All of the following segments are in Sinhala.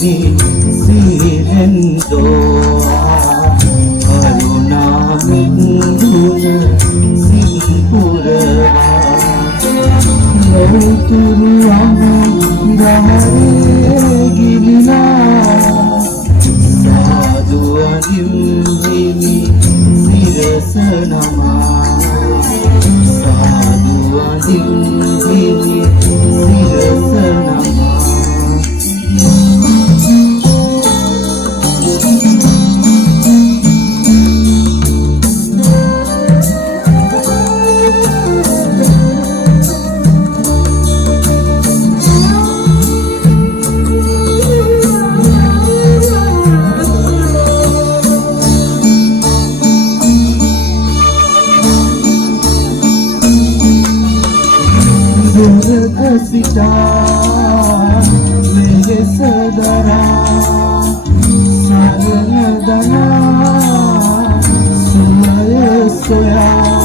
පිණි සිහිනෙන් දෝවා කරුණාවෙන් දුන සිහිපුරවා ලෞතුරු අමුදහරේ ගිලිනා සාදු අදිම්දිමි සිරස නමා සාදු අදිම්දිමි සිරස නමා සිතා වෙහෙස දරා සරණ දනා සුමය සොයා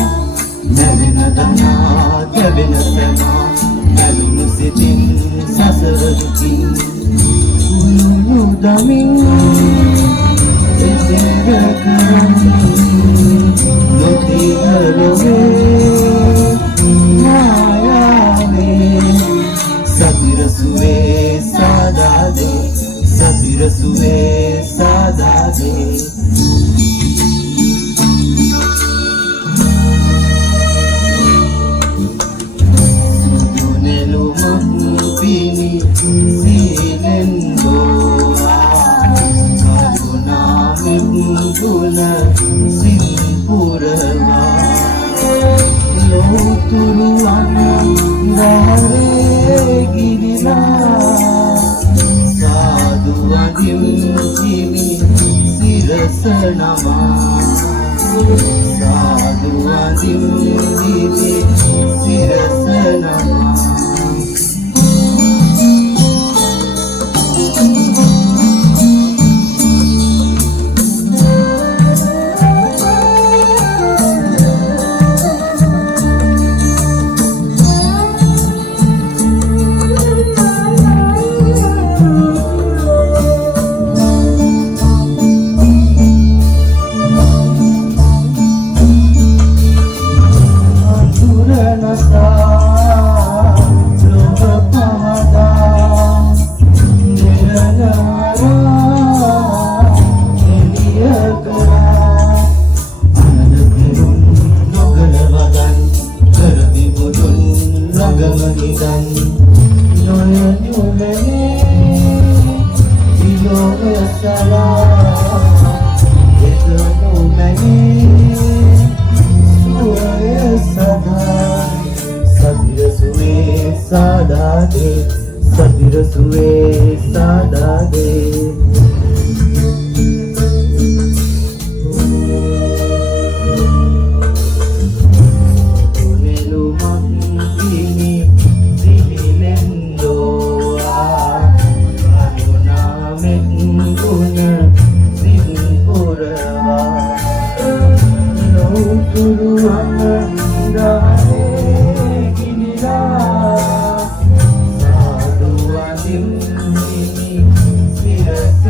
නැවෙන දනා කැවෙන සැනා නැලුණු සිතින් සසර දුකින් උණු දමින් එතෙර කරමින් නොතිහලොවේ Satirasuve sadade, satirasuve sadade. Sudunelu mampini silen doa, karuna menguna simpurna. Loturu amandare ගිරිලා සාදු අදිම්දිමි සිරස නමා සාදු අදිම්දිමි සිරස නමා sadade satirasuve sadade nelu mampini silen doa karuna menguna simpurva loturu amandare ginilah Sirasa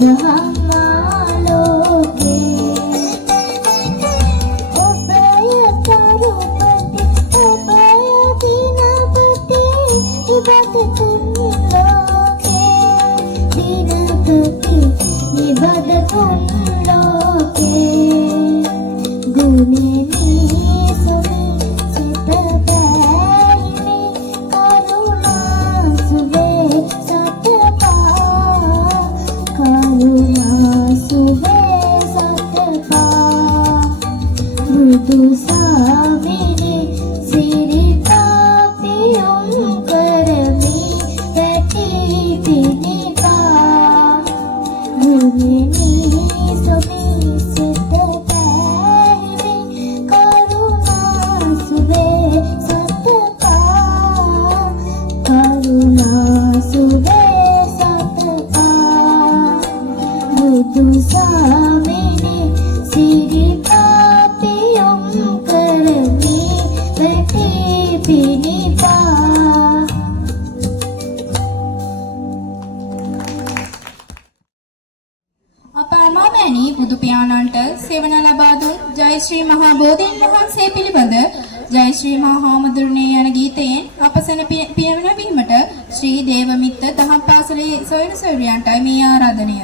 දහම්මාලෝකේ ඔබය කරුපති ඔබය දිනපති ඉබදකුන් ලෝකේ දිනපති ඉබදකුන් ලෝකේ ගුණෙනී සොමි සිත බැහිමි කරුණා සුවේ සතපා කරුණා සුවේ සතපා මෘදු සාවිනි සිරිපාපියොම් කරමි වැටි පිනිපා ගුණෙනී සොමි සිත බැහිමි කරුණා සුවේ සතපා කරුණා සුවේ සතපා බුදු සාමිනි සිරිපාපියොම් කරමි වැටි පිනිපා අපාමාමෑණී බුදු පියාණන්ට සෙවණ ලබා දුන් ජය ශ්‍රී මහා බෝධීන් වහන්සේ පිළිබඳ ජය ශ්‍රී මහා හාමුදුරනේ යන ගීතයෙන් අපසන පියවැනවීමට ශ්‍රී දේවමිත්ත දහම් පාසලේ සොයුරු සොයුරියන්ටයි මේ ආරාධනය.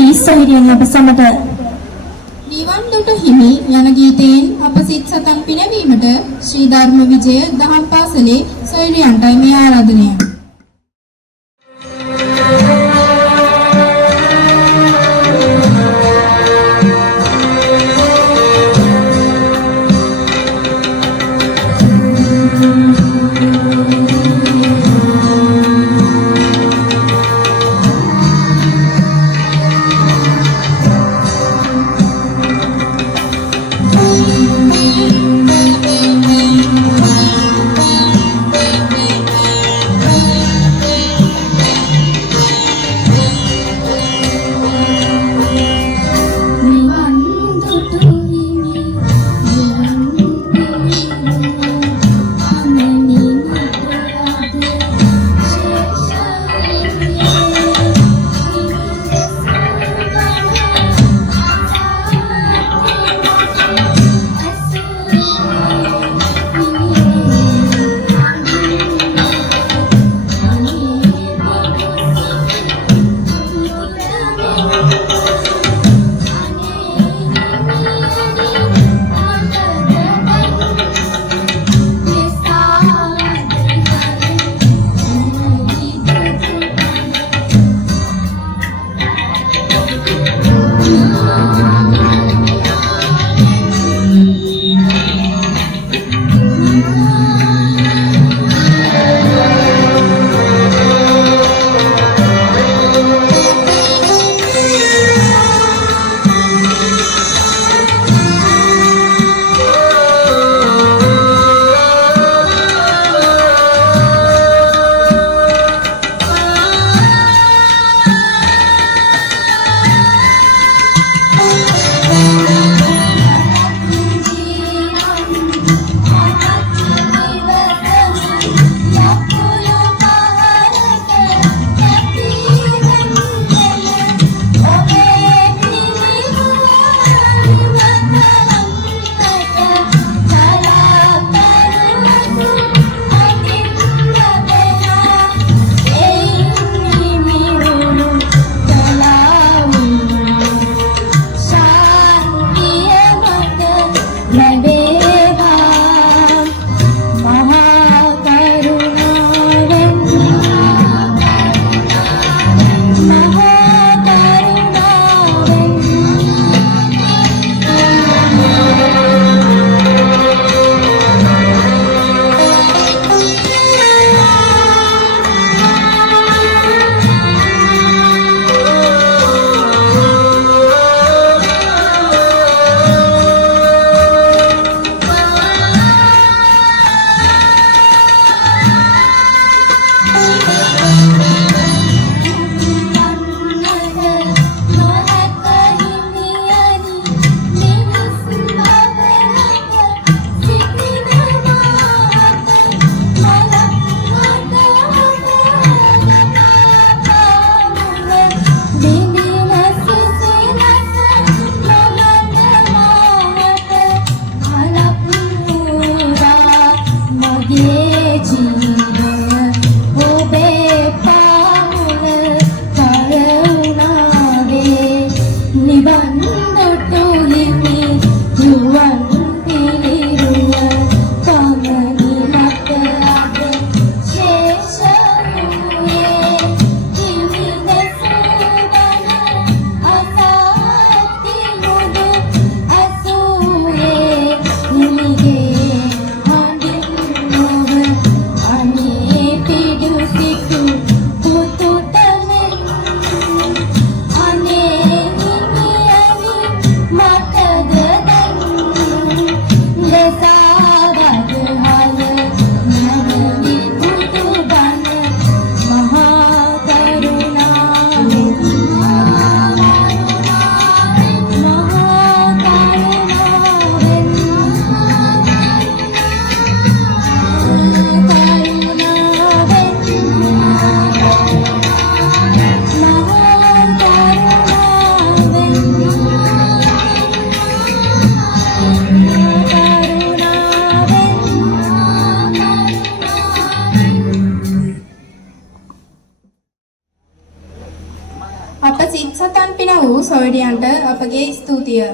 සොහිරියන් අප සමට නිවන් දුටු හිමි යන ගීතයෙන් අප සිත් සතන් පිනවීමට ශ්‍රී ධර්ම විජය දහම් පාසලේ සොයිරියන්ටයි මේ ආරාධනය. සොයඩියන්ට අපගේ ස්තුතිය.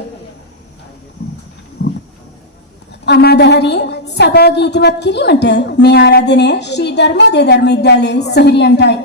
අමාදහරින් සභා ගීතවත් කිරීමට මේ ආරාධනය ශ්‍රී ධර්මෝදය ධර්ම විද්‍යාලයේ සොහිරියන්ටයි.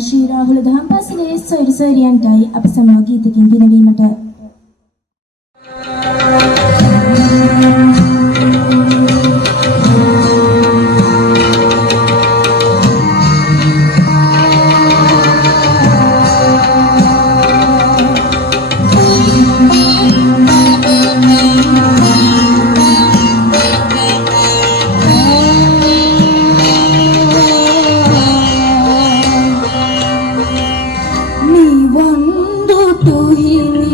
ශ්‍රී රාහුල දහම් පාසලේ සොයුරියන්ටයි අප සමග ගීතකින් පිනවීමට ನೀವೊಂದು ತುಹಿನಿ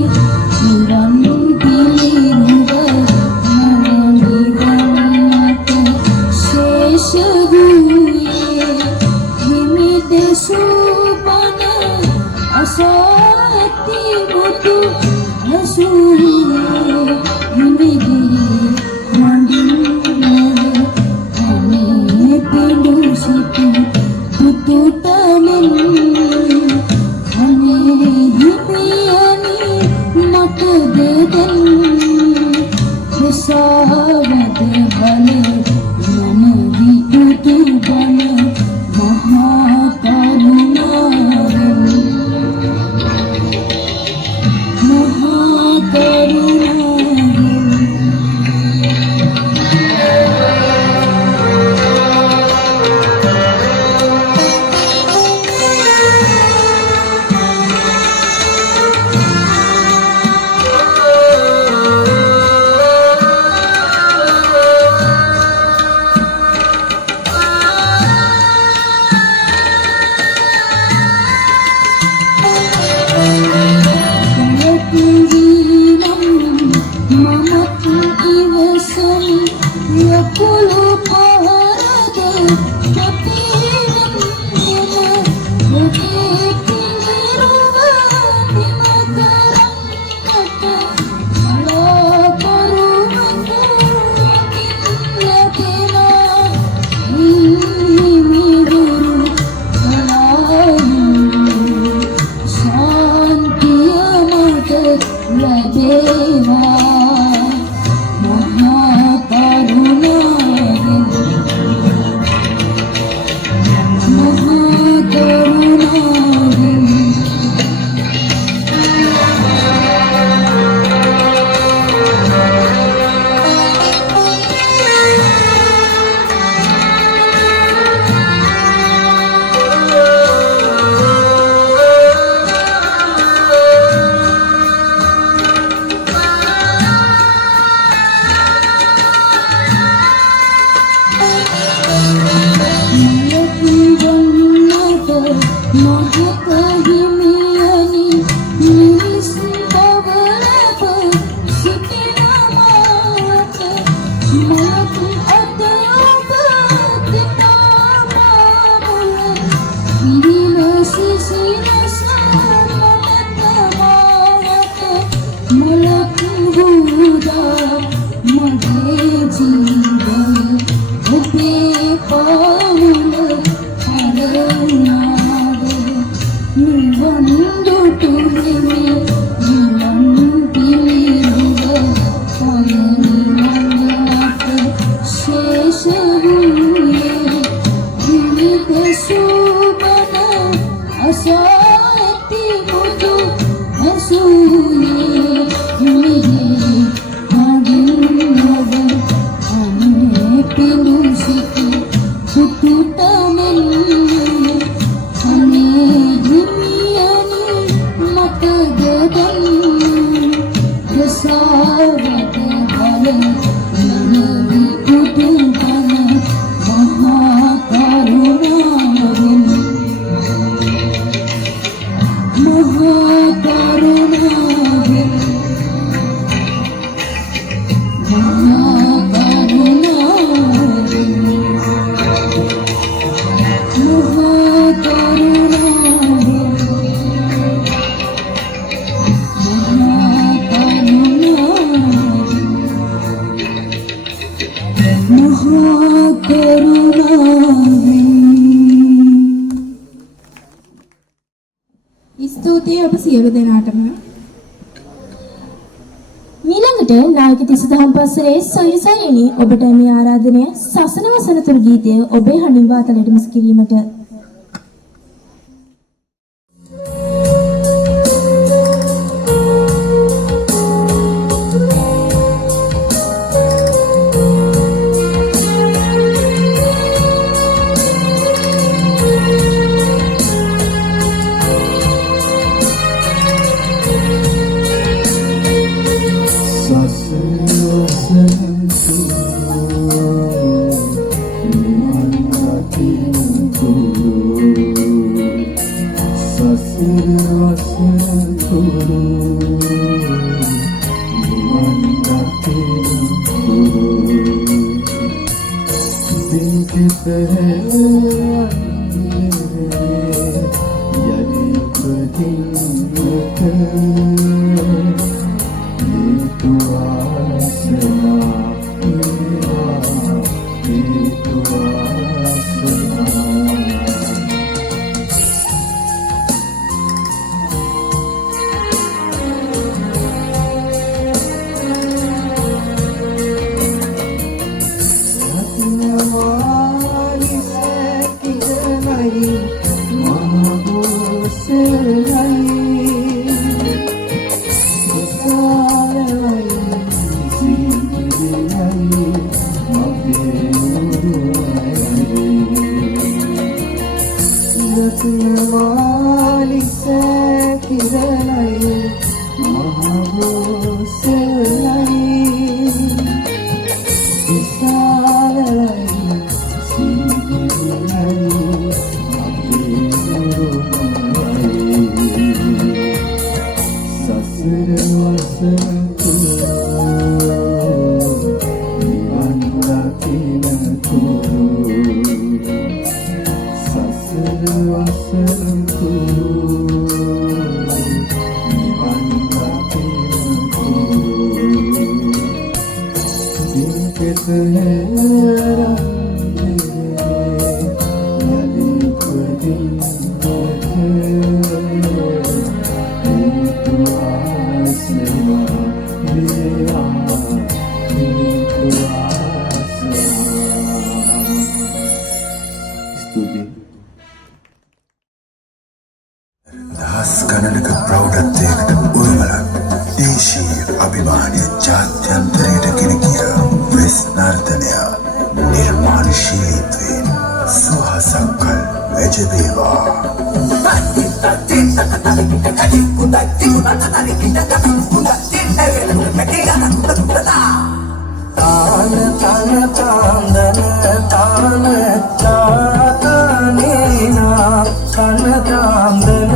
ස්තුතියි ඔබ සියලු දෙනාටම. මීළඟට නායක තිසදහම් පස්සේ සොයිසයිනි ඔබට මේ ආරාධනය සසන වසන තුරු ගීතය ඔබේ හඬින් වාතලයට මුස් කිරීමට. මාලිස කිරණයි මහබෝසලයි විශාලයි සීගිරියි අපේ ගුරුමයි සසර වසන නිවන් දකින කුරු සසර වසන කුරු නිවන් දකින කුරු දිනකෙත දහස් ගණනක ප්‍රෞಢත්වයකට උරුමලක් දේශීය අභිමානය ජාත්‍යන්තරයට ගෙන ගිය වෙස් නර්තනය නිර්මාණශීලීත්වයෙන් සුවහසක්කල් වැජබේවා තාන තන තාන්දන තාන තාතනේනා තන තාන්දන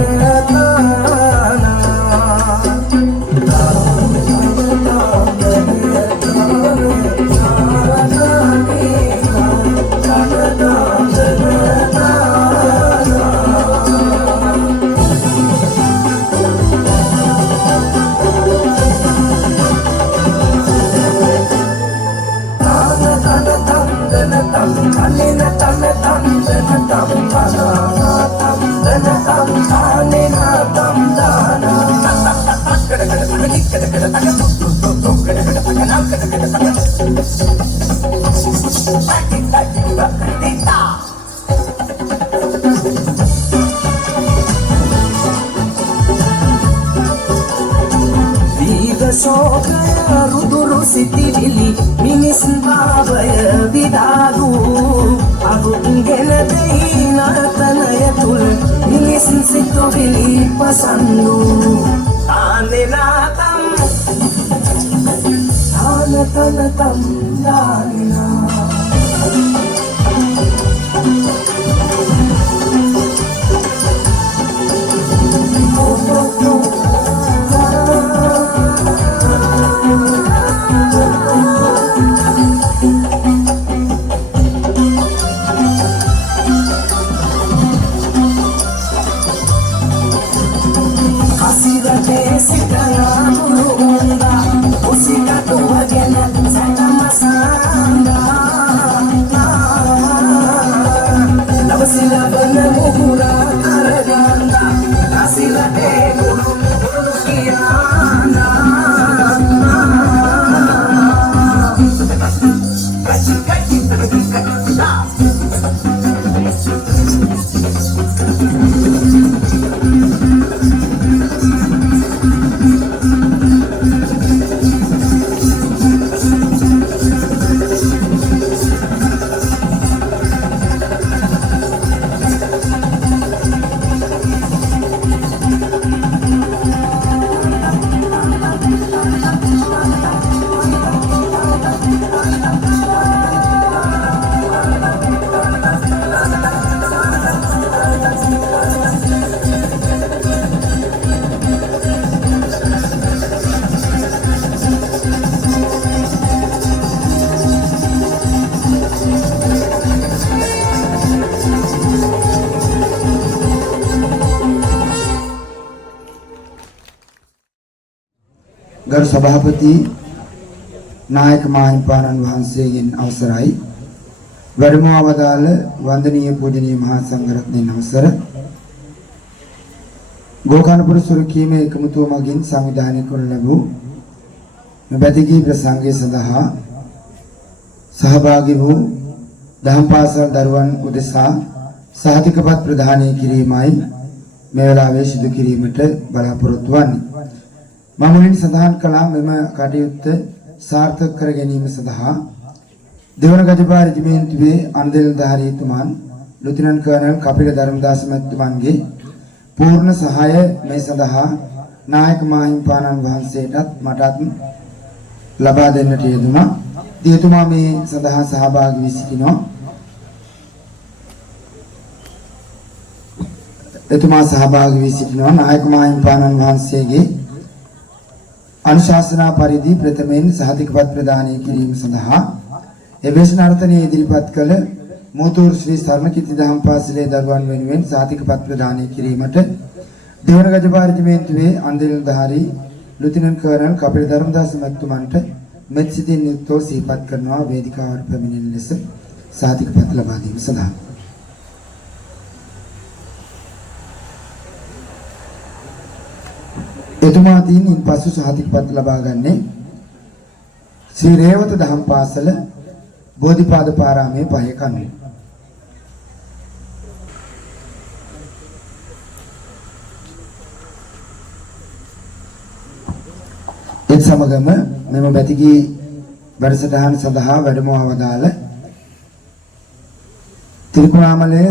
Sokaya ruduru sitivili minis babaya vidalu agun gena deina tanaya tul minis sitovili pasandu anelatam anatanatam danina ගරු සභාපති නායක මාහිමිපාණන් වහන්සේගෙන් අවසරයි වැඩමවා වදාළ වන්දනීය පූජනීය මහා සංඝරත්නයන් අවසර ගෝකර්ණපුර සුරකීමේ එකමුතුව මගින් සංවිධානය කරනු ලැබූ මෙබැතිගී ප්‍රසංගය සඳහා සහභාගී වූ දහම් පාසල් දරුවන් උදෙසා සහතිකපත් ප්‍රදානය කිරීමයි මේ වෙලාවේ සිදු කිරීමට බලාපොරොත්තු වන්නේ. මම මුලින් සඳහන් කළා මෙම කටයුත්ත සාර්ථක කර ගැනීම සඳහා දෙවන ගජපා රෙජිමේන්තුවේ අන්දෙල්ධාරීතුමන් ලුතිනන්ට් කර්නල් කපිල ධර්මදාස මැතිතුමන්ගේ පූර්ණ සහාය මේ සඳහා නායක මාහිමිපාණන් වහන්සේටත් මටත් ලබා දෙන්නට යෙදුණා. එතුමා මේ සඳහා සහභාගී වී සිටිනවා. එතුමා සහභාගී වී සිටිනවා නායක මාහිමිපාණන් වහන්සේගේ අනුශාසනා පරිදි ප්‍රථමයෙන් සහතිකපත් ප්‍රදානය කිරීම සඳහා එවේශනාර්ථනය ඉදිරිපත් කළ මෝතූර් ශ්‍රී සරණකීර්ති දහම් පාසලේ දරුවන් වෙනුවෙන් සහතිකපත් ප්‍රදානය කිරීමට දෙවන ගජපා රෙජිමේන්තුවේ අන්දිල්ධාරී ලුතිනන්ට් කර්නල් කපිල ධර්මදාස මැතිතුමන්ට මෙත් සිතින් යුක්තව සිහිපත් කරනවා වේදිකාවට පැමිණෙන ලෙස සහතිකපත් ලබා දීම සඳහා. එතුමාදීන් ඉන්පසු සහතිකපත් ලබා ගන්නේ ශ්‍රී රේවත දහම් පාසල බෝධිපාද පාරාමයේ පහේ කන්වේ. ඒ සමගම මෙම බැතිගී වැඩසටහන සඳහා වැඩම අවදාළ තිරිකුණාමලය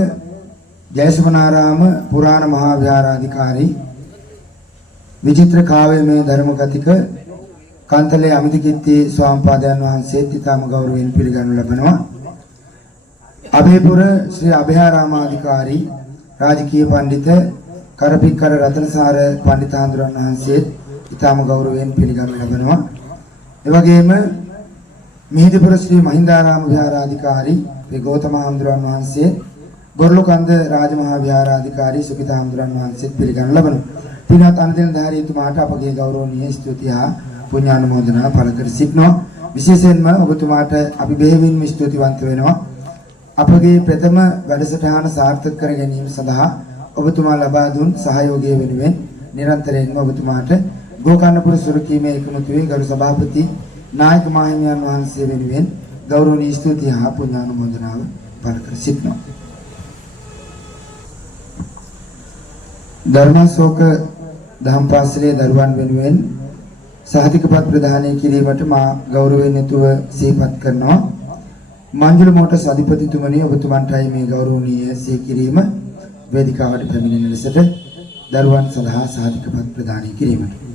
ජයසුමනාරාම පුරාණ මහා විහාරාධිකාරී විචිත්‍ර කාව්‍යමය ධර්මගතික කාන්තලේ අමිතකීර්ති ස්වාමීපාදයන් වහන්සේත් ඊටම ගෞරවයෙන් පිළිගනු ලබනවා. අභයපුර ශ්‍රී අභයාරාමාධිකාරී රාජකීය පඬිත කරපික්කර රතනසාර පඬිතාඳුරන් වහන්සේත් ඊටම ගෞරවයෙන් පිළිගනු ලබනවා. ඒ වගේම මිහිඳුපුර ශ්‍රී මහින්දාරාම විහාරාධිකාරී ශ්‍රී ගෞතම හාමුදුරන් වහන්සේ ගොරළුකන්ද රාජමහා විහාරාධිකාරී සුකිත හාමුදුරන් වහන්සේත් පිළිගනු ලබනවා. පින්වත් අනුදිනධාරීතුමාට අපගේ ගෞරවනීය ස්තුතිය හා පුණ්‍යානුමෝදනා පළ කර සිටිනවා. විශේෂයෙන්ම ඔබතුමාට අපි බෙහෙවින්ම ස්තුතිවන්ත වෙනවා. අපගේ ප්‍රථම වැඩසටහන සාර්ථක කර ගැනීම සඳහා ඔබතුමා ලබා දුන් සහයෝගය වෙනුවෙන් නිරන්තරයෙන්ම ඔබතුමාට ගෝකර්ණපුර සුරකීමේ එකමුතුවේ ගරු සභාපති නායක මාහිමියන් වහන්සේ වෙනුවෙන් ගෞරවනීය ස්තුතිය හා පුණ්‍යානුමෝදනාව පළ කර සිටිනවා. ධර්මාශෝක දහම් පාසලේ දරුවන් වෙනුවෙන් සහතිකපත් ප්‍රදානය කිරීමට මා ගෞරවයෙන් යුතුව සිහිපත් කරනවා. මංජුල මෝටර්ස් අධිපතිතුමනි ඔබතුමන්ටයි මේ ගෞරවනීය සිහි කිරීම වේදිකාවට පැමිණෙන ලෙසට දරුවන් සඳහා සහතිකපත් ප්‍රදානය කිරීමට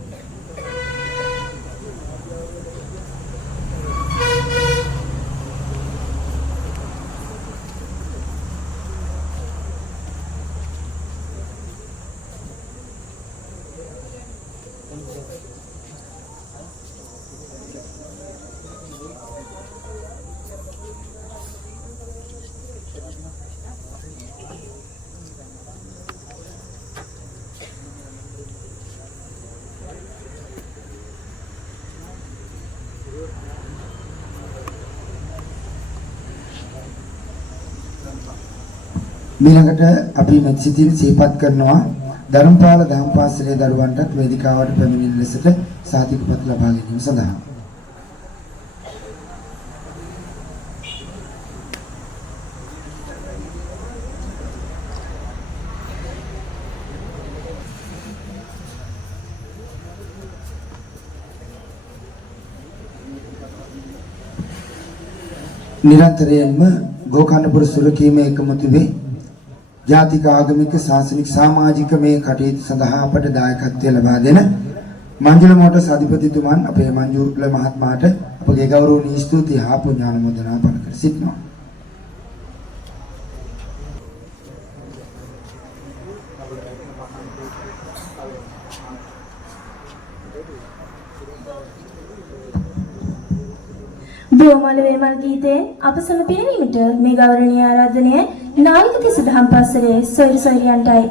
ඊළඟට අපි මෙත් සිතින් සිහිපත් කරනවා ධර්මපාල දහම් පාසලේ දරුවන්ටත් වේදිකාවට පැමිණෙන ලෙසට සාතිකපත් ලබා ගැනීම සඳහා නිරන්තරයෙන්ම ගෝකර්ණපුර සුරකීමේ එකමුතුවේ ජාතික ආගමික ශාසනික සමාජික මේ කටයුතු සඳහා අපට දායකත්වය ලබා දෙන මංජුල මෝටර්ස් අධිපතිතුමන් අපේ මංජුල මහත්මයාට අපගේ ගෞරවනීය ස්තුතිය හා පුණ්‍යානුමෝදනා පළ කර සිටිනවා. දෝමල වේමල් ගීතේ අප සමග පිනවීමට මේ ගෞරවනීය ආරාධනය නායක තිස්ස දහම් පාසලේ සොයිරි සොයිරියන්ටයි.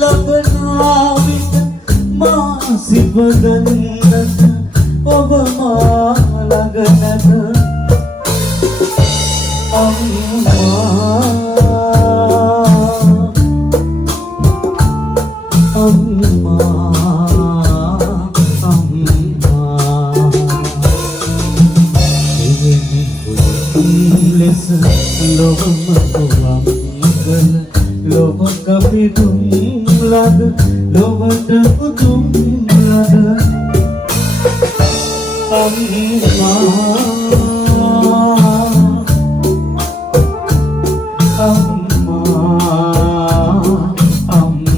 ලබනා විට මා සිප ගන්නට ඔබ මා ළඟ නැත අම්මා Loba kapidum lada, loba tapudum lada. Amma, amma, amma.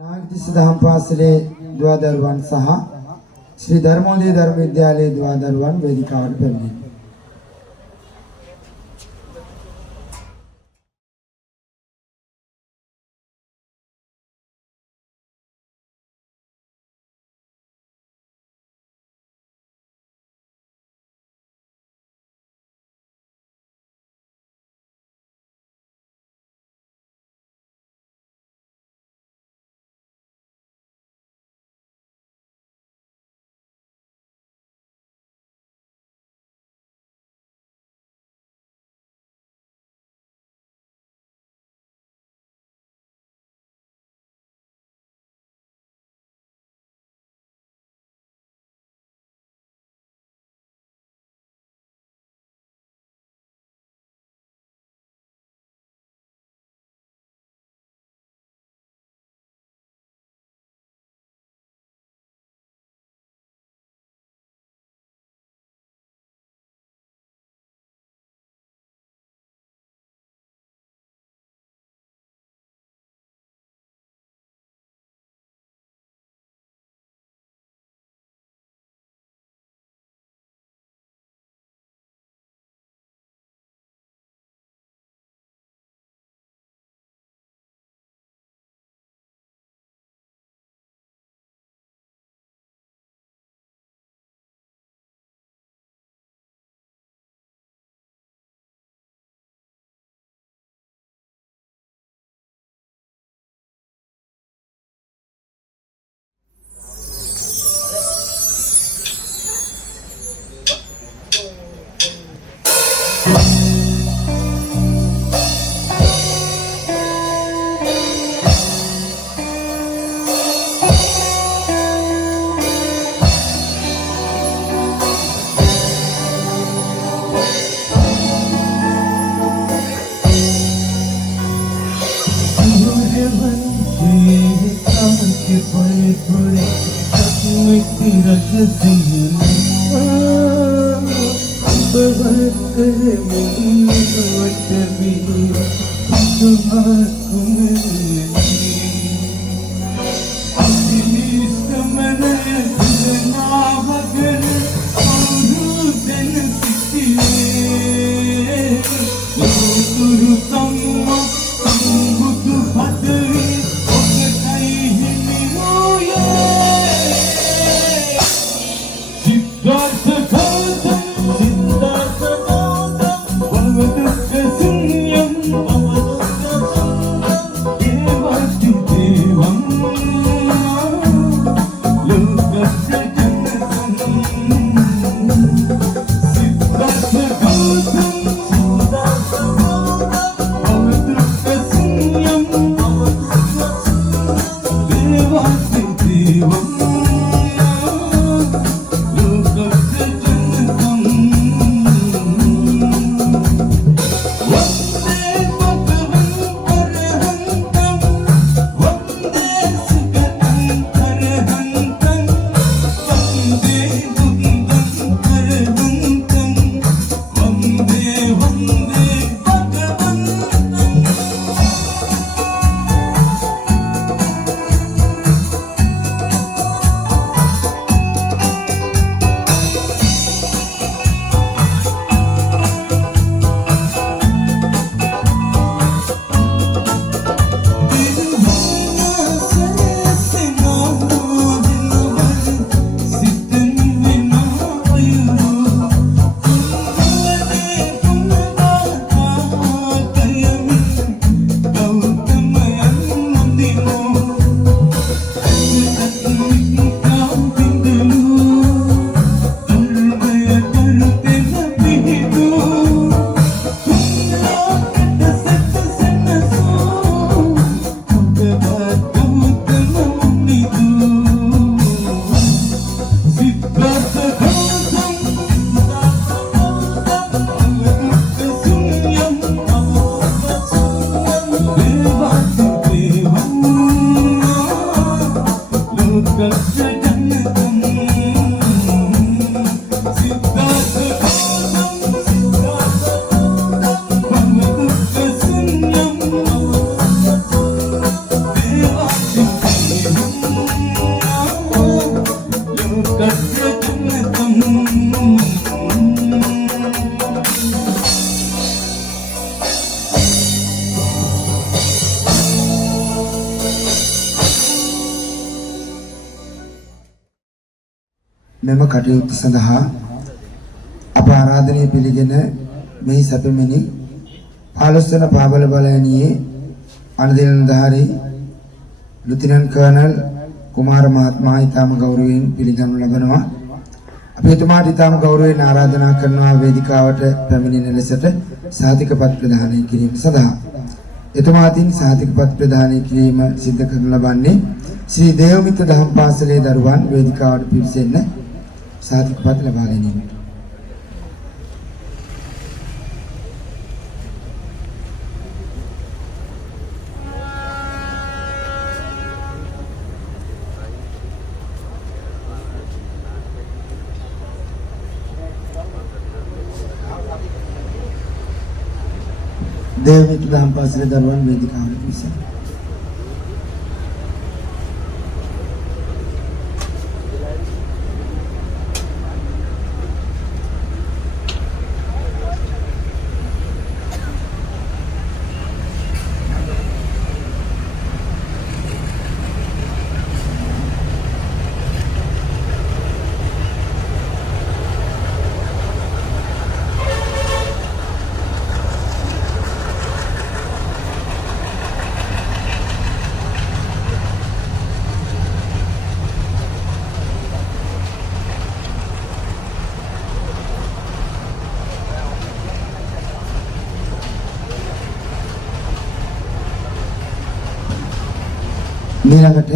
නාගති සදහම් පාසලේ දුවදරුවන් සහ ශ්‍රී ධර්මෝදය ධර්ම විද්‍යාලයේ දුවදරුවන් වේදිකාවට පැමිණෙනවා. Yeah. මෙම කටයුතු සඳහා අප ආරාධනය පිළිගෙන මෙහි සැපෙමිනි 15 වන පාබල බලයනියේ අනුදිනධාරී ලුතිනන්ට් කර්නල් කුමාර මහත්මයා ඊටම ගෞරවයෙන් පිළිගනු ලබනවා. අපි එතුමාට ඊටම ගෞරවයෙන් ආරාධනා කරනවා වේදිකාවට පැමිණෙන ලෙසට සාතිකපත් ප්‍රදානය කිරීම සඳහා. එතුමාටින් සාතිකපත් ප්‍රදානය කිරීම සිදු කරනු ලබන්නේ ශ්‍රී දේවමිත්‍ර දහම් පාසලේ දරුවන් වේදිකාවට පිවිසෙන්න සාතිකපත් ලබා ගැනීමට. දේවමිත්‍ර දහම් පාසලේ දරුවන් වේදිකාවට පිවිසෙන්න. ඊළඟට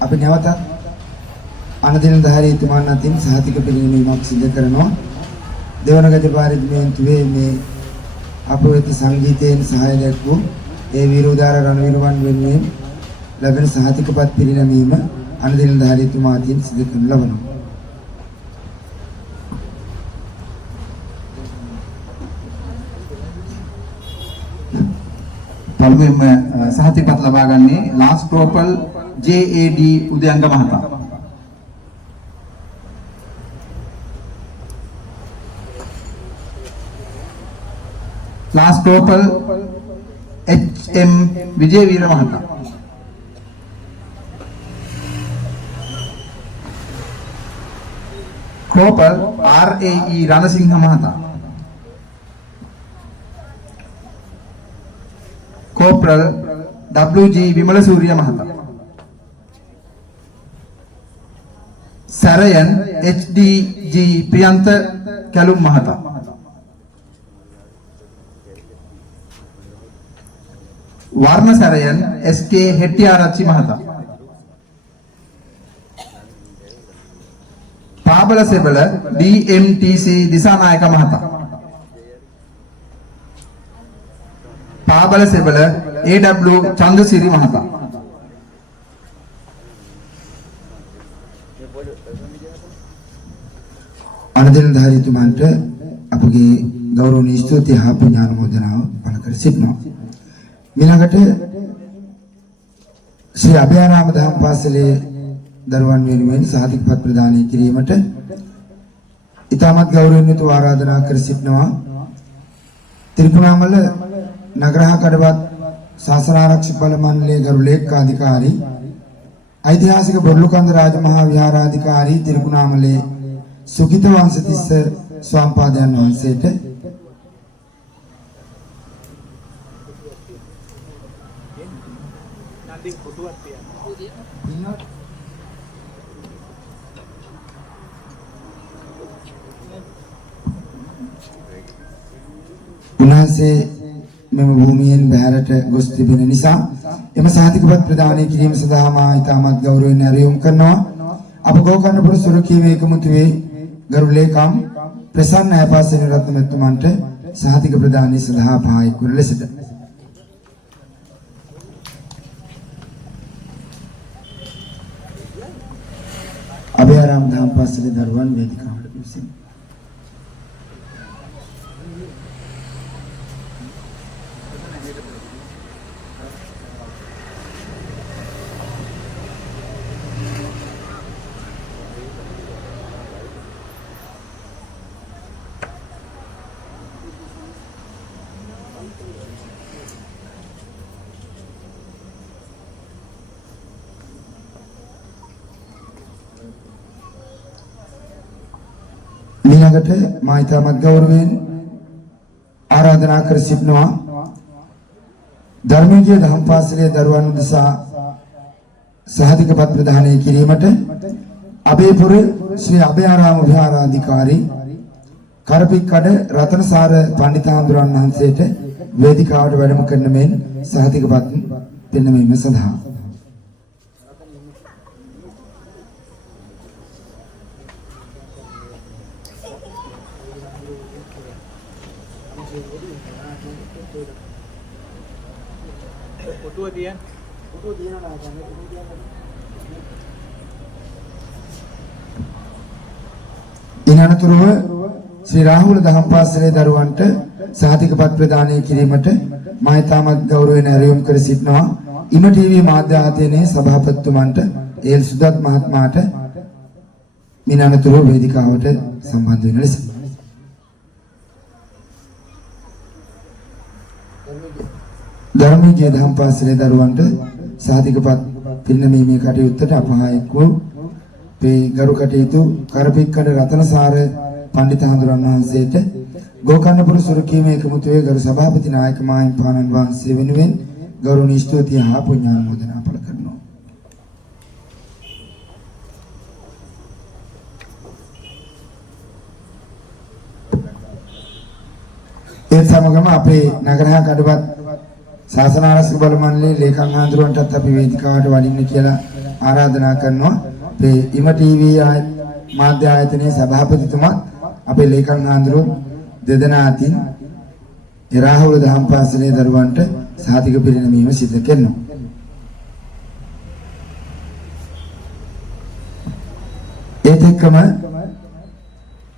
අපි නැවතත් අනදිනධාරීතුමාන් අතින් සහතික පිළිගැනීමක් සිදු කරනවා. දෙවනගත පාර්ලිමේන්තුවේ මේ අප වෙත සංගීතයෙන් සහාය දැක්වූ ඒ වීරෝදාර රණවීරවන් වෙනුවෙන් ලැබෙන සහතිකපත් පිරිනැමීම අනදිනධාරීතුමා අතින් සිදු කරනු ලබනවා. පළමුවෙන්ම සහතිකපත් ලබා ගන්නේ ලාස් ප්‍රෝපල් JAD උදයංග මහතා. ලාස් ප්‍රෝපල් HM විජේවීර මහතා. ප්‍රෝපල් RAE රණසිංහ මහතා. Corporal WG Vimala Surya Mahata. Sarayan HDG Priyanta Kalum Mahata. Varna Sarayan SK Hettiarachi Mahata. Pabala Sebala DMTC Disanayaka Mahata. පාබල සෙබල AW Chandasiri මහතා. අනදිනධාරීතුමන්ට අපගේ ගෞරවනීය ස්තුතිය හා පුණ්‍යානුමෝදනාව පළ කර සිටිනවා. ඊළඟට ශ්‍රී අභයාරාම දහම් පාසලේ දරුවන් වෙනුවෙන් සහතිකපත් ප්‍රදානය කිරීමට ඉතාමත් ගෞරවයෙන් යුතුව ආරාධනා කර සිටිනවා. ත්‍රිකුණාමල නගරහ කඩවත් ශාසනාරක්ෂක බල මණ්ඩලයේ ගරු ලේකකාධිකාරී ඓතිහාසික බොරලුකන්ද රාජමහා විහාරාධිකාරී තිරුකුණාමලේ සුගිත වංශතිස්ස ස්වාම්පාදයන් වහන්සේට උන්වහන්සේ මෙම භූමියෙන් බැහැරට ගොස් තිබෙන නිසා එම සාතිකපත් ප්‍රදානය කිරීම සඳහා මා ඉතාමත් ගෞරවයෙන් ඇරයුම් කරනවා. අප ගෝකර්ණපුර සුරකීමේ එකමුතුවේ ගරු ලේකම් ප්‍රසන්න ඇපාසේන රත්නමැතිතුමන්ට සාතික ප්‍රදානය සඳහා පහයෙක් වන ලෙසට අභයාරාම දහම් පාසලේ දරුවන් වේදිකාවට පිවිසෙමු. ඊළඟට මා ඉතාමත් ගෞරවයෙන් ආරාධනා කර සිටිනවා ධර්මීය දහම් පාසලේ දරුවන් උදෙසා සහතිකපත් ප්‍රදානය කිරීමට අබේපුර ශ්‍රී අභයාරාම විහාරාධිකාරී කරපික්කඩ රතනසාර පණ්ඩිතාඳුරන් වහන්සේට වේදිකාවට වැඩම කරන මෙන් සහතිකපත් පෙන්වීම සඳහා ඉනනතුරුව ශ්‍රී රාහුල දහම් පාසලේ දරුවන්ට සහතිකපත් ප්‍රදානය කිරීමට මා ඉතාමත් ගෞරවයෙන් ඇරයුම් කර සිටිනවා ඉම ටීවී මාධ්‍ය ආයතනයේ සභාපතිතුමන්ට ඒල් සුදත් මහත්මයාට මිනනතුරුව වේදිකාවට සම්බන්ධ වෙන ලෙස ධර්මීය දහම් පාසලේ දරුවන්ට සහතිකපත් පිරිනැමීමේ කටයුත්තට අපහායක් වූ මේ ගරු කටයුතු කරපික්කඩ රතනසාර පණ්ඩිතාඳුරන් වහන්සේට ගෝකර්ණපුර සුරකීමේ එකමුතුවේ ගරු සභාපති නායක මාහිම්පාණන් වහන්සේ වෙනුවෙන් ගෞරවනීය ස්තුතිය හා පුණ්‍යානුමෝදනා පළ කරනවා. ඒ සමගම අපේ නගරහා කඩවත් ශාසන ආරක්ෂක බල මණ්ඩලයේ ලේකම් හඳුරන්ටත් අපි වේදිකාවට වඩින්න කියලා ආරාධනා කරනවා. අපේ ඉම ටීවී මාධ්‍ය ආයතනයේ සභාපතිතුමා අපේ ලේකම් හඳුරු දෙදෙනා අතින් රාහුල දහම් පාසලේ දරුවන්ට සහතික පිරිනැමීම සිදු කරනවා. ඒත් එක්කම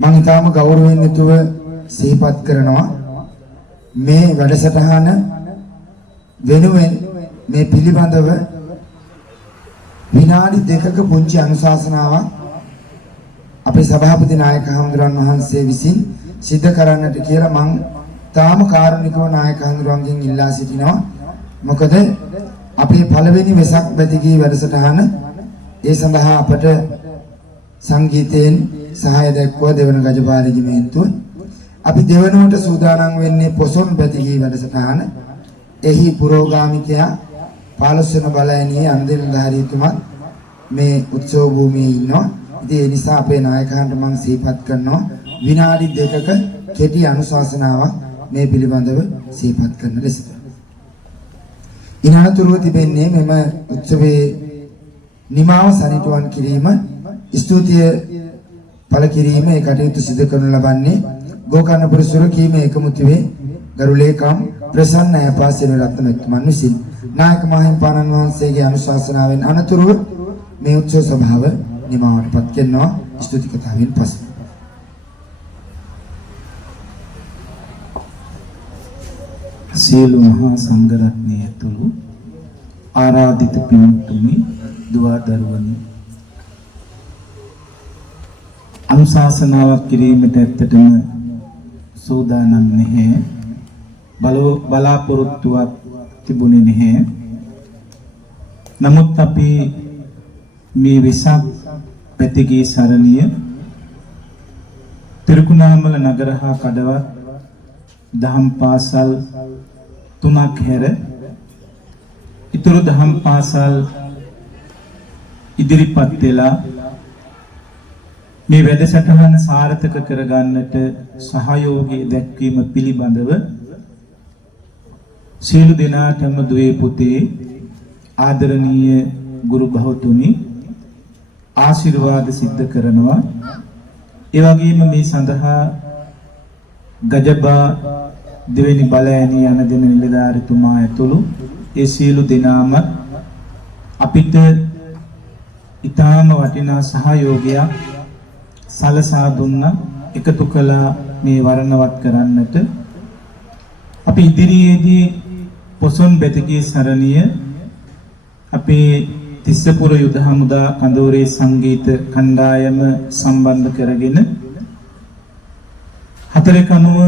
මම ඊටාම ගෞරවයෙන් යුතුව සිහිපත් කරනවා මේ වැඩසටහන වෙනුවෙන් මේ පිළිබඳව විනාඩි 2ක පුංචි අනුශාසනාවක් අපේ සභාපති නායක හඳුරන් වහන්සේ විසින් සිද්ධ කරන්නට කියලා මම තාම කාරුණිකව නායක හඳුරන්ගෙන් ඉල්ලා සිටිනවා. මොකද අපේ පළවෙනි වෙසක් බැතිගී වැඩසටහන ඒ සඳහා අපට සංගීතයෙන් සහාය දක්වා දෙවන ගජපා රෙජිමේන්තුව අපි දෙවනුවට සූදානම් වෙන්නේ පොසොන් බැතිගී වැඩසටහන. එහි පුරෝගාමිකයා 15 වන බලයනියේ අන්දිරධාරීතුමා මේ උත්සව භූමියේ ඉන්නවා. ඉතින් ඒ නිසා අපේ නායකයන්ට මම සිහිපත් කරනවා විනාඩි 2ක කෙටි අනුශාසනාවක් මේ පිළිබඳව සිහිපත් කරන ලෙස. ඉනතුරුව තිබෙන්නේ මෙම උත්සවයේ නිමාව සනිටුවන් කිරීම ස්තුතිය පළ කිරීම ඒ කටයුතු සිදු කරනු ලබන්නේ ගෝකර්ණපුර සුරකීමේ එකමුතුවේ ගරු ලේකම් ප්‍රසන්න ඇපාසිරි රත්නතුමන් විසින් නායක මාහිම්පාණන් වහන්සේගේ අනුශාසනාවෙන් අනතුරුව මේ උත්සව සභාව නිමාවටපත් කරනවා ස්තුති කතාවෙන් පසු. සියලු මහා සංඝරත්නය ඇතුළු ආරාධිත පින්තුනි දුවා දරුවනි අනුශාසනාවක් කිරීමට ඇත්තටම සූදානම් නැහැ. බලාපොරොත්තුවක් තිබුණේ නැහැ. නමුත් අපි මේ වෙසක් පැතිගේ සරණිය තිරුකුණාමල නගර හා කඩවත් දහම් පාසල් 3ක් හැර ඊතුරු දහම් පාසල් ඉදිරිපත් වෙලා මේ වැඩසටහන සාර්ථක කරගන්නට සහයෝගය දැක්වීම පිළිබඳව සියලු දෙනාටම දුවේ පුතේ ආදරණීය ගුරු භවතුනි ආශිර්වාද සිද්ධ කරනවා. ඒ වගේම මේ සඳහා ගජබා දෙවෙනි බලයණී යන දෙන නිලධාරිතුමා ඇතුළු ඒ සියලු දෙනාම අපිට ඊටාම වටිනා සහයෝගයක් සලසා දුන්න එකතු කළා මේ වර්ණවත් කරන්නට. අපි ඉදිරියේදී පොසොන් බෙතකී සරණිය අපේ තිස්සපුර යුද හමුදා කඳවුරේ සංගීත කණ්ඩායම සම්බන්ධ කරගෙන හතරකනුව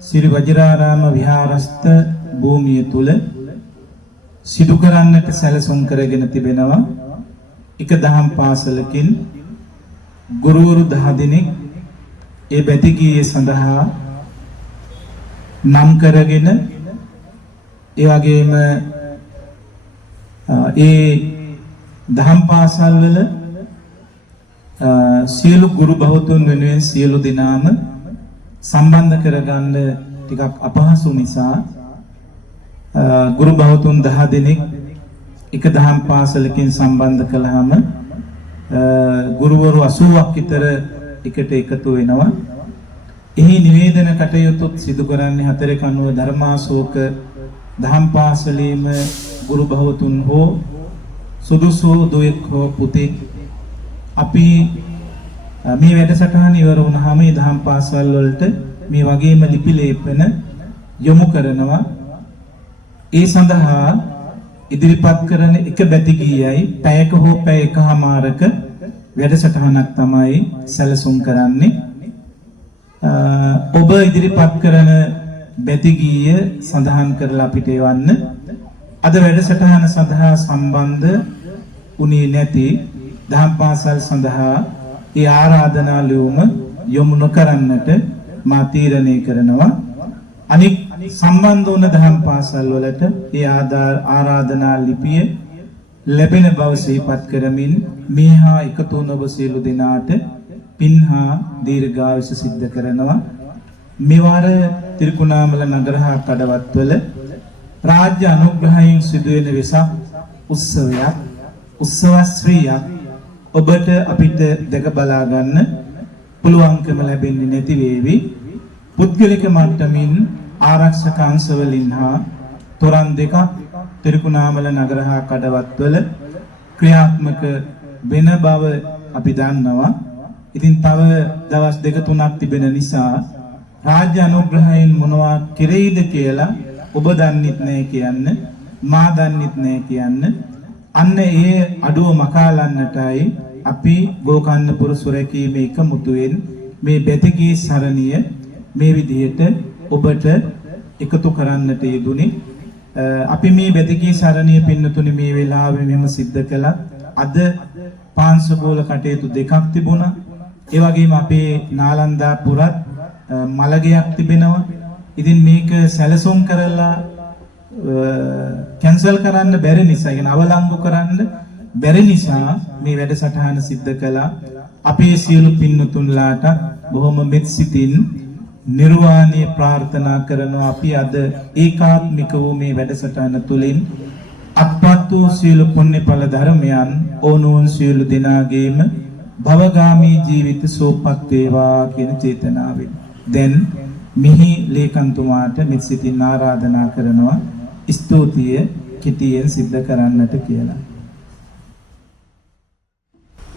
සිරි වජිරාරාම විහාරස්ත භූමිය තුල සිදු කරන්නට සැලසුම් කරගෙන තිබෙනවා. එක දහම් පාසලකින් ගුරුවරු 10 දෙනෙක් ඒ බැතිගියේ සඳහා නම් කරගෙන ඒ වගේම ඒ දහම් පාසල් වල සියලු ගුරු බහුතුන් වෙනුවෙන් සියලු දෙනාම සම්බන්ධ කරගන්න ටිකක් අපහසු නිසා ගුරු බහුතුන් 10 දෙනෙක් එක දහම් පාසලකින් සම්බන්ධ කළාම ගුරුවරු 80ක් විතර එකට එකතු වෙනවා. එහි නිවේදන කටයුතු සිදු කරන්නේ හතරේ කනුව ධර්මාශෝක දහම් පාසලේම ගුරු බහුතුන් හෝ සුදුසු දුවෙක් හෝ පුතෙක් අපි මේ වැඩසටහන ඉවර වුණාම මේ දහම් පාසල් වලට මේ වගේම ලිපි ලේපන යොමු කරනවා. ඒ සඳහා ඉදිරිපත් කරන එක බැතිගියයි පැයක හෝ පැය එකමාරක වැඩසටහනක් තමයි සැලසුම් කරන්නේ. ඔබ ඉදිරිපත් කරන බැතිගිය සඳහන් කරලා අපිට එවන්න. අද වැඩසටහන සඳහා සම්බන්ධ උනේ නැති දහම් පාසල් සඳහා ඒ ආරාධනා ලියුම යොමු නොකරන්නට මා තීරණය කරනවා. අනික් සම්බන්ධ වුණ දහම් පාසල් වලට ඒ ආරාධනා ලිපිය ලැබෙන බව සිහිපත් කරමින් මේහා එකතු වන ඔබ සියලු දෙනාට පින්හා දීර්ඝායුෂ සිද්ධ කරනවා. මෙවර තිරිකුණාමල නගර හා කඩවත්වල රාජ්‍ය අනුග්‍රහයෙන් සිදුවෙන වෙසක් උත්සවයක් උත්සවශ්‍රීයක් ඔබට අපිට දැක බලා ගන්න පුළුවන්කම ලැබෙන්නේ නැති වේවි. පුද්ගලික මට්ටමින් ආරක්ෂක අංශවලින් හා තොරන් දෙකක් තිරිකුණාමල නගර හා කඩවත්වල ක්‍රියාත්මක වෙන බව අපි දන්නවා. ඉතින් තව දවස් දෙක තුනක් තිබෙන නිසා රාජ්‍ය අනුග්‍රහයෙන් මොනවා කෙරෙයිද කියලා ඔබ දන්නෙත් නැහැ කියන්න, මා දන්නෙත් නැහැ කියන්න. අන්න ඒ අඩුව මකාලන්නටයි අපි ගෝකන්නපුර සුරැකීමේ එකමුතුවෙන් මේ බැතිගී සරණිය මේ විදිහට ඔබට එකතු කරන්නට යෙදුනේ. අපි මේ බැතිගී සරණිය පින්නතුනි මේ වෙලාවේ මෙහෙම සිද්ධ කළා. අද පාංශකෝල කටයුතු දෙකක් තිබුණා. ඒ වගේම අපේ නාලන්දා පුරත් මලගයක් තිබෙනවා. ඉතින් මේක සැලසුම් කරලා කැන්සල් කරන්න බැරි නිසා, يعني අවලංගු කරන්න බැරි නිසා මේ වැඩසටහන සිද්ධ කළා. අපේ සියලු පින්නතුන්ලාට බොහොම මෙත් සිතින් නිර්වාණය ප්‍රාර්ථනා කරනවා. අපි අද ඒකාත්මික වූ මේ වැඩසටහන තුලින් අත්පත් වූ සියලු පුණ්‍යඵල ධර්මයන් ඕනෝන් සියලු දෙනාගේම භවගාමී ජීවිත සෝපත් වේවා කියන චේතනාවෙන් දැන් මිහි ලේකම්තුමාට මෙත් සිතින් ආරාධනා කරනවා ස්තුතිය කිතියෙන් සිද්ධ කරන්නට කියලා.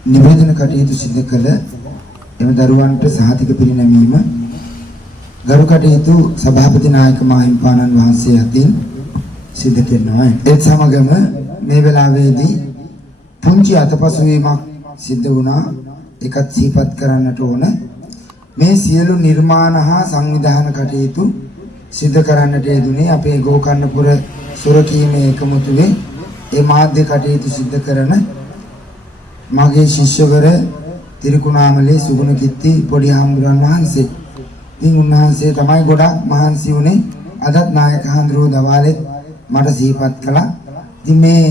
නිවේදන කටයුතු සිදු කළ එම දරුවන්ට සහතික පිරිනැමීම ගරු කටයුතු සභාපති නායක මාහිම්පාණන් වහන්සේ අතින් සිදු කරනවා. ඒ සමගම මේ වෙලාවේදී පුංචි අතපසුවීමක් සිද්ධ වුණා. ඒකත් සිහිපත් කරන්නට ඕන. මේ සියලු නිර්මාණ හා සංවිධාන කටයුතු සිදු කරන්නට යෙදුනේ අපේ ගෝකර්ණපුර සුරකීමේ එකමුතුවේ ඒ මාධ්‍ය කටයුතු සිදු කරන මගේ ශිෂ්‍යවර තිරිකුණාමලේ සුගුණ කිත්ති පොඩි හාමුදුරන් වහන්සේ. ඉතින් උන්වහන්සේ තමයි ගොඩක් මහන්සි වුණේ. අදත් නායක හාමුදුරුවෝ දවාලෙත් මට සිහිපත් කළා. ඉතින් මේ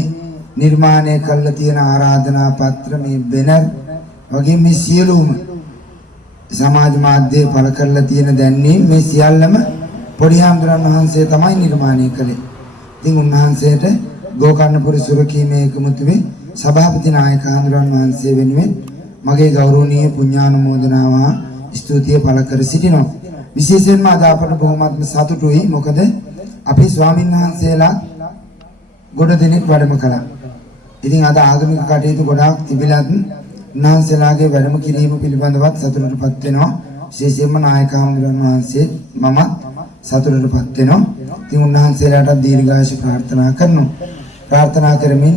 නිර්මාණය කළ තියෙන ආරාධනා පත්‍ර, මේ බැනර් වගේ මේ සියලුම සමාජ මාධ්‍යයේ පළ කරලා තියෙන දැන්වීම් මේ සියල්ලම පොඩි හාමුදුරන් වහන්සේ තමයි නිර්මාණය කළේ. ඉතින් උන්වහන්සේට ගෝකර්ණපුර සුරකීමේ එකමුතුවේ සභාපති නායක හාමුදුරන් වහන්සේ වෙනුවෙන් මගේ ගෞරවනීය පුණ්‍යානුමෝදනාව ස්තුතිය පළ කර සිටිනවා. විශේෂයෙන්ම අද අපට බොහොමත්ම සතුටුයි. මොකද අපේ ස්වාමීන් වහන්සේලා ගොඩ දෙනෙක් වැඩම කළා. ඉතින් අද ආගමික කටයුතු ගොඩාක් තිබිලත් උන්වහන්සේලාගේ වැඩම කිරීම පිළිබඳවත් සතුටටපත් වෙනවා. විශේෂයෙන්ම නායක හාමුදුරන් වහන්සේ මම සතුටටපත් වෙනවා. ඉතින් උන්වහන්සේලාට දීර්ඝායුෂ ප්‍රාර්ථනා කරනවා. ප්‍රාර්ථනා කරමින්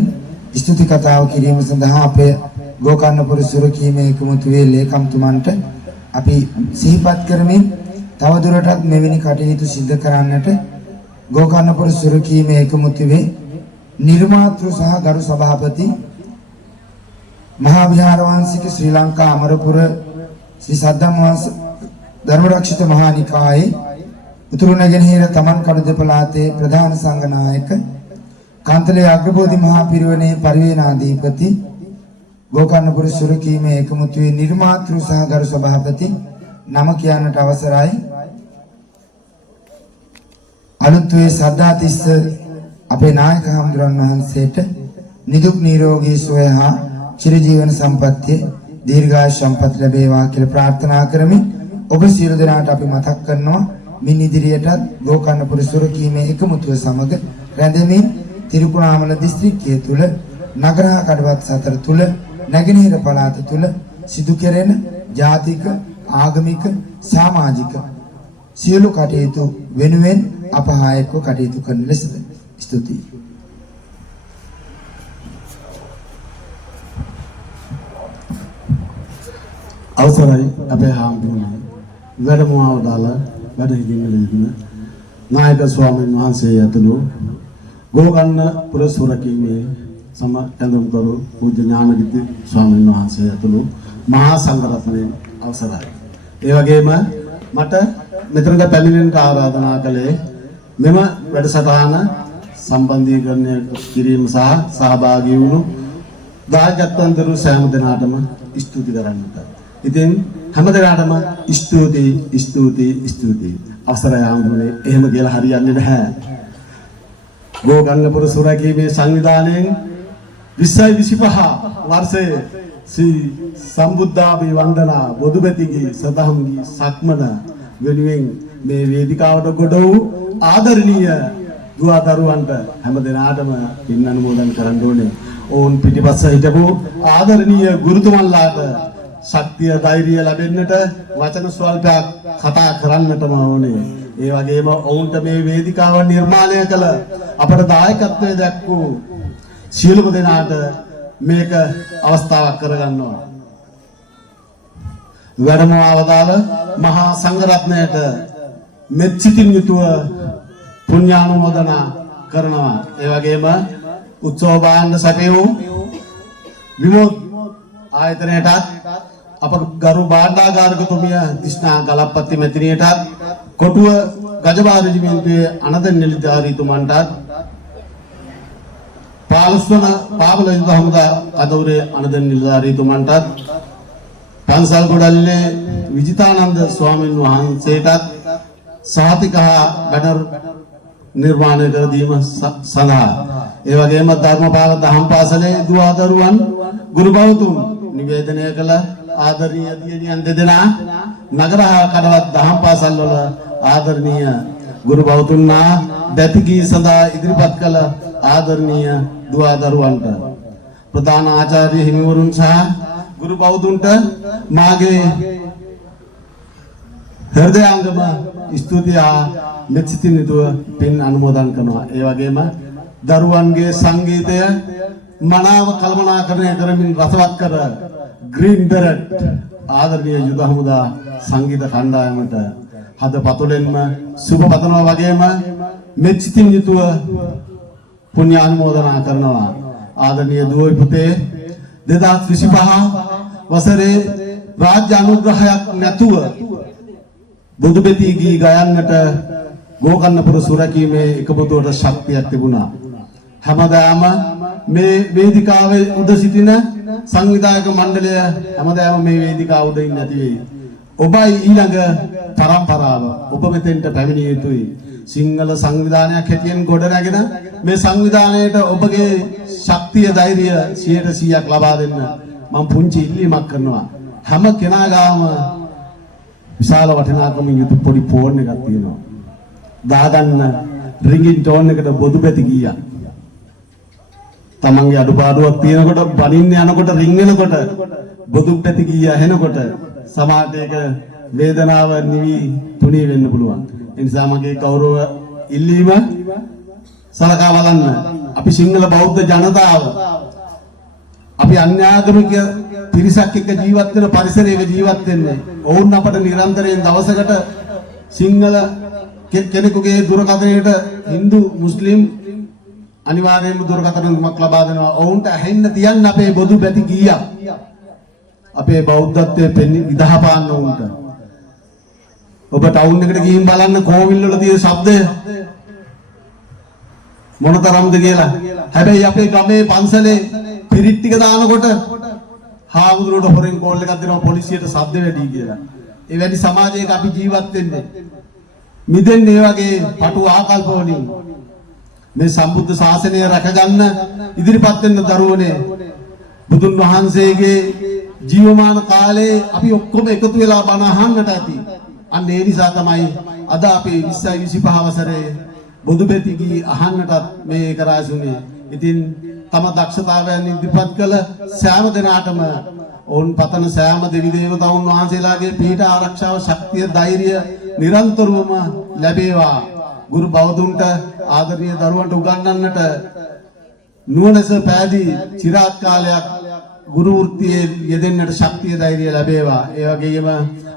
ස්තුති කතාව කිරීම සඳහා අපේ ගෝකර්ණපුර සුරකීමේ එකමුතුවේ ලේකම්තුමන්ට අපි සිහිපත් කරමින් තවදුරටත් මෙවැනි කටයුතු සිදු කරන්නට ගෝකර්ණපුර සුරකීමේ එකමුතුවේ නිර්මාතෘ සහ ගරු සභාපති මහා විහාරවංශික ශ්‍රී ලංකා අමරපුර ශ්‍රී සද්ධම්ම ධර්මරක්ෂිත මහා නිකායේ උතුරු නැගෙනහිර තමන් කඩු පළාතේ ප්‍රධාන සංඝනායක කාන්තලේ අග්‍රබෝධි මහා පිරිවෙනේ පරිවේනාධිපති ගෝකර්ණපුර සුරකීමේ එකමුතුවේ නිර්මාතෘ සහ ගරු සභාපති නම කියන්නට අවසරයි. අලුත්වේ සද්ධාතිස්ස අපේ නායක හඳුරන් වහන්සේට නිදුක් නිරෝගී සුවය හා චිරජීවන සම්පන්නිය දීර්ඝායු සම්පත් ලැබේවා කියලා ප්‍රාර්ථනා කරමින් ඔබ සියලු දෙනාට අපි මතක් කරනවා මින් ඉදිරියටත් ගෝකර්ණපුර සුරකීමේ එකමුතුව සමග රැඳෙමින් තිරුකුණාමල දිස්ත්‍රික්කයේ තුල නගරහ කඩවත් සතර තුල නැගෙනහිර පළාත තුල සිදු කෙරෙන ජාතික ආගමික සමාජික සියලු කටයුතු වෙනුවෙන් අපහායකව කටයුතු කරන ලෙසද ස්තුතියි. අවසරයි අපේ හාමුදුරුවෝ වැඩමවව දාලා වැඩ හිටින්න ලැබුණ නායක ස්වාමීන් වහන්සේ ඇතුළු ගෝකර්ණපුර සුරකීමේ සම ඇඳුම් කරු පූජ්‍ය ඥානගිති ස්වාමීන් වහන්සේ ඇතුළු මහා සංඝරත්නයේ අවසරයි. ඒ වගේම මට මෙතනට පැමිණෙන්න ආරාධනා කළේ මෙම වැඩසටහන සම්බන්ධීකරණය කිරීම සහ සහභාගී වුණු දායකත්වයන් දරු සෑම දෙනාටම ස්තුති කරන්නට. ඉතින් හැම දිනකටම ස්තුති අවසරයි ආම්බුනේ එහෙම කියලා හරියන්නේ නැහැ. ගෝකර්ණපුර සුරකීමේ සංවිධානයෙන් 2025 වර්ෂයේ ශ්‍රී සම්බුද්ධාභි වන්දනා බොදුබැතිගේ සදහම්ගේ සක්මන වෙනුවෙන් මේ වේදිකාවට ගොඩ වූ ආදරණීය දුවදරුවන්ට හැම දිනාටම පින් අනුමෝදන් කරන්න ඕනේ. ඔවුන් පිටිපස්ස හිටපු ආදරණීය ගුරුතුමන්ලාට ශක්තිය ධෛර්යය ලැබෙන්නට වචන ස්වල්පයක් කතා කරන්නටම ඕනේ. ඒ වගේම ඔවුන්ට මේ වේදිකාව නිර්මාණය කළ අපට දායකත්වයේ දක්වූ සියලුම දෙනාට මේක අවස්ථාවක් කරගන්නවා. වැඩමව අවදාළ මහා සංඝරත්නයට මෙත් සිතින් යුතුව පුණ්‍යානුමෝදනා කරනවා. ඒ වගේම උත්සව භාණ්ඩ සැපයූ විමුක්ති ආයතනයටත් අප ගරු භාණ්ඩාගාරිකතුමිය දිස්නා ගලප්පති මෙතිනියටත් කොටුව ගජබා රෙජිමෙන්තුවේ අනද නිලධාරීතුමන්ටත් 15 වන පාවල යුද හමුදා කදවුරේ අනද නිලධාරීතුමන්ටත් පන්සල් ගොඩල්ලේ විජිතානන්ද ස්වාමීන් වහන්සේටත් සහතික බැනර් නිර්මාණය කර දීම සඳහා ඒ වගේම ධර්මපාල දහම් පාසලේ දුවදරුවන් ගුරු බෞතුම් නිවේදනය කළ ආදරණීය දියණියන් දෙදෙනා නගරහ කඩවත් දහම් පාසල් වල ආදරණීය ගුරු බෞතුන්නා දැතිගී සඳහා ඉදිරිපත් කළ ආදරණීය දුවදරුවන්ට ප්‍රධාන ආචාර්ය හිමිවරුන් සහ ගුරු බෞතුන්ට මාගේ හෘදයාංගම ස්තුතිය මෙත් සිතින් යුතුව පින් අනුමෝදන් කරනවා. ඒ වගේම දරුවන්ගේ සංගීතය මනාව කළමනාකරණය කරමින් රසවත් කර ග්‍රීන් බෙරට් ආදරණීය යුද හමුදා සංගීත කණ්ඩායමට හද පතුලෙන්ම සුබ පතනවා. වගේම මෙත් සිතින් යුතුව පුණ්‍ය අනුමෝදනා කරනවා. ආදරණීය දුවේ පුතේ 2025 වසරේ රාජ්‍ය අනුග්‍රහයක් නැතුව බුදුබෙති ගී ගයන්නට ගෝකර්ණපුර සුරකීමේ එකමුතුවට ශක්තියක් තිබුණා. හැමදාම මේ වේදිකාවේ උද සිටින සංවිධායක මණ්ඩලය හැමදාම මේ වේදිකාව උඩ ඉන්නේ නැති වෙයි. ඔබයි ඊළඟ පරම්පරාව. ඔබ මෙතෙන්ට පැමිණිය යුතුයි. සිංහල සංවිධානයක් හැටියෙන් ගොඩ නැගෙන මේ සංවිධානයට ඔබගේ ශක්තිය ධෛර්යය 100% ලබා දෙන්න මම පුංචි ඉල්ලීමක් කරනවා. හැම කෙනා ගාම විශාල වටිනාකමින් යුතු පොඩි ෆෝන් එකක් තියෙනවා. දාගන්න රින්ගින් ටෝන් එකට බොදු බැති ගියා. තමන්ගේ අඩුපාඩුවක් තියෙනකොට බනින්න යනකොට රින් වෙනකොට බොදු බැති ගියා හෙනකොට සමාජයක වේදනාව නිවි තුනී වෙන්න පුළුවන්. ඒ නිසා මගේ ගෞරව ඉල්ලීම සලකා බලන්න. අපි සිංහල බෞද්ධ ජනතාව අපි අන්‍යාගමික පිරිසක් එක්ක ජීවත් වෙන පරිසරයක ජීවත් වෙන්නේ. ඔවුන් අපට නිරන්තරයෙන් දවසකට සිංහල කෙනෙකුගේ දුරකථනයට Hindu Muslim අනිවාර්යයෙන්ම දුරකථනයක් ලබා දෙනවා. ඔවුන්ට ඇහෙන්න තියන්න අපේ බොදු බැති ගීයක්. අපේ බෞද්ධත්වයේ විදහාපාන්න උන්ට ඔබ ටවුන් එකට ගිහින් බලන්න කෝවිල් වල තියෙන ශබ්දය මොනතරම්ද කියලා. හැබැයි අපේ ගමේ පන්සලේ පිරිත් ටික දානකොට හාමුදුරුවෝ හොරෙන් කෝල් එකක් දෙනවා පොලිසියට ශබ්ද වැඩි කියලා. ඒ වැඩි සමාජයක අපි ජීවත් වෙන්නේ. මිදෙන්නේ මේ වගේ පටු ආකල්ප වලින්. මේ සම්බුද්ධ ශාසනය රැකගන්න ඉදිරිපත් වෙන්න දරුවනේ. බුදුන් වහන්සේගේ ජීවමාන කාලේ අපි ඔක්කොම එකතු වෙලා බණ අහන්නට ඇති. අන්න ඒ නිසා තමයි අද අපි 20 25 වසරේ බුදු බෙතිගී අහන්නටත් මේ කරාසුනේ. ඉතින් තම දක්ෂතාවයන් ඉදිරිපත් කළ සෑම දිනාටම ඔවුන් පතන සෑම දෙවි දේවතාවුන් වහන්සේලාගේ පීඨ ආරක්ෂාව ශක්තිය ධෛර්යය නිරන්තරවම ලැබේවා. ගුරු බෞද්ධුන්ට ආදරණීය දරුවන්ට උගන්වන්නට නුවණස පෑදී চিරාත් කාලයක් ගුරු වෘත්තියේ යෙදෙන්නට ශක්තිය ධෛර්යය ලැබේවා. ඒ වගේම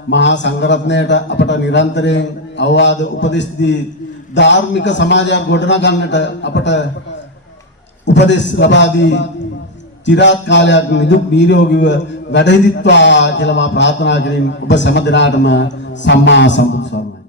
මහා සංඝරත්නයට අපට නිරන්තරයෙන් අවවාද උපදෙස් දී ධාර්මික සමාජයක් ගොඩනගන්නට අපට උපදෙස් ලබා දී চিරාත් කාලයක් නිදුක් නිරෝගීව වැඩ හිඳිත්වා කියලා මා ප්‍රාර්ථනා කරමින් ඔබ සෑම දිනාටම සම්මා සම්බුදු සරණයි.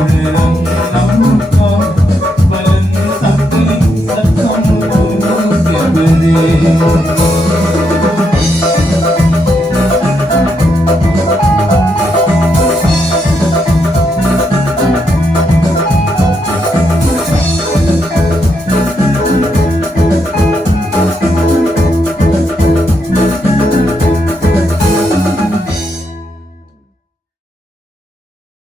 Balance